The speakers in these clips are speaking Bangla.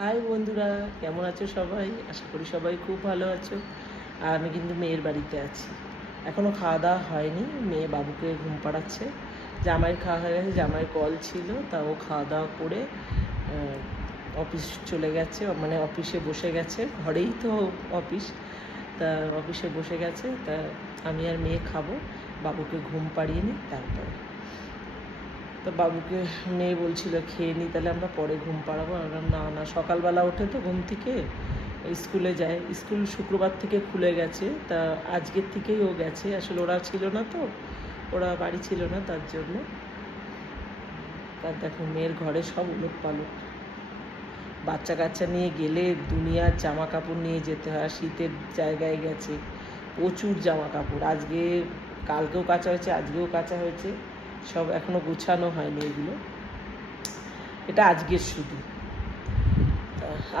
হাই বন্ধুরা, কেমন আছো সবাই? আশা করি সবাই খুব ভালো আছো। আর আমি কিন্তু মেয়ের বাড়িতে আছি। এখনও খাওয়া দাওয়া হয়নি, মেয়ে বাবুকে ঘুম পাড়াচ্ছে। জামাইয়ের খাওয়া হয়ে গেছে, জামাইয়ের কল ছিল, তা ও খাওয়া দাওয়া করে অফিস চলে গেছে, মানে অফিসে বসে গেছে। ঘরেই তো অফিস, তা অফিসে বসে গেছে। তা আমি আর মেয়ে খাবো, বাবুকে ঘুম পাড়িয়ে নিই তারপরে। তো বাবুকে মেয়ে বলছিল খেয়ে নিই, তাহলে আমরা পরে ঘুম পাড়াবো। আমরা না না, সকালবেলা ওঠে তো ঘুম থেকে, স্কুলে যায়। স্কুল শুক্রবার থেকে খুলে গেছে, তা আজকের থেকেই ও গেছে। আসলে ওরা ছিল না তো, ওরা বাড়ি ছিল না, তার জন্য। তার দেখো মেয়ের ঘরে সব উলটপালট। বাচ্চা কাচ্চা নিয়ে গেলে দুনিয়ার জামা কাপড় নিয়ে যেতে হয়। শীতের জায়গায় গেছে, প্রচুর জামা কাপড়। আজকে কালকেও কাচা হয়েছে, আজকেও কাচা হয়েছে, সব এখনও গুছানো হয়নি এগুলো। এটা আজকের শুধু,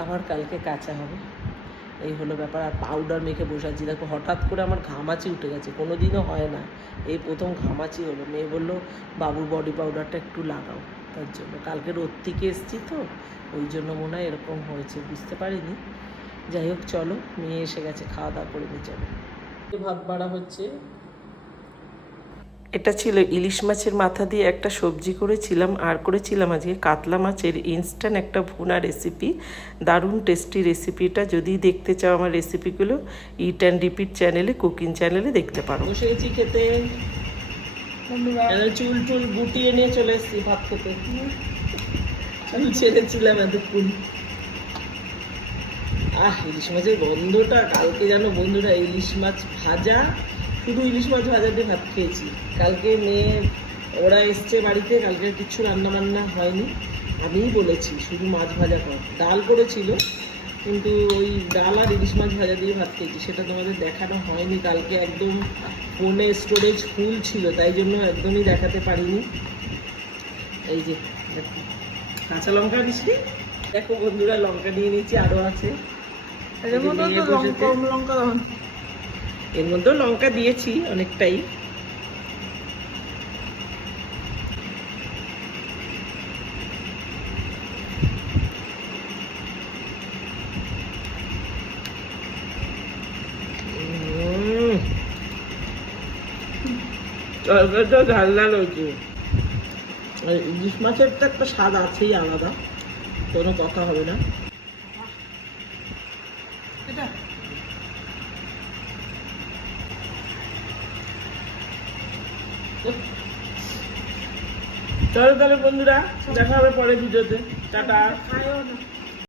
আবার কালকে কাচা হবে। এই হলো ব্যাপার। আর পাউডার মেখে বসাচ্ছি, দেখো হঠাৎ করে আমার ঘামাচি উঠে গেছে, কোনো দিনও হয় না, এই প্রথম ঘামাচি হলো। মেয়ে বললো বাবুর বডি পাউডারটা একটু লাগাও, তার জন্য। কালকে রোদ থেকে এসছি তো, ওই জন্য মনে হয় এরকম হয়েছে, বুঝতে পারিনি। যাই হোক, চলো, মেয়ে এসে গেছে, খাওয়া দাওয়া করে নিয়ে চলো। ভাত বাড়া হচ্ছে। এটা ছিল ইলিশ মাছের মাথা দিয়ে একটা সবজি করেছিলাম, আর করেছিলাম আজকে কাতলা মাছের ইনস্ট্যান্ট একটা ভুনা রেসিপি। দারুণ টেস্টি রেসিপিটা। যদি দেখতে চাও আমার রেসিপিগুলো, ইট অ্যান্ড রিপিট চ্যানেলে, কুকিং চ্যানেলে দেখতে পারো। বসে গেছি খেতে, চুল টুল গুটিয়ে নিয়ে চলে এসেছি ভাত খেতে। চুল ছেড়েছিলাম এতক্ষণ। ইলিশ মাছের গন্ধটা, কালকে জানো বন্ধুরা, ইলিশ মাছ ভাজা, শুধু ইলিশ মাছ ভাজা দিয়ে ভাত খেয়েছি। কালকে মেয়ে ওরা এসছে বাড়িতে, কালকে কিচ্ছু রান্না বান্না হয়নি। আমিই বলেছি শুধু মাছ ভাজা কর। ডাল করেছিল, কিন্তু ওই ডাল আর ইলিশ মাছ ভাজা দিয়ে ভাত খেয়েছি, সেটা তোমাদের দেখানো হয়নি। কালকে একদম ফোনে স্টোরেজ ফুল ছিল, তাই জন্য একদমই দেখাতে পারিনি। এই যে দেখো, কাঁচা লঙ্কা দিচ্ছি, দেখো বন্ধুরা, লঙ্কা নিয়ে নিয়েছি, আরও আছে। এর মধ্যেও লঙ্কা দিয়েছি অনেকটাই। তরকারিটা ঝাল ঝাল হয়েছে। ইলিশ মাছের তো একটা স্বাদ আছেই আলাদা, কোনো কথা হবে না। চলো তাহলে বন্ধুরা, দেখা হবে পরে ভিডিওতে। টাটা।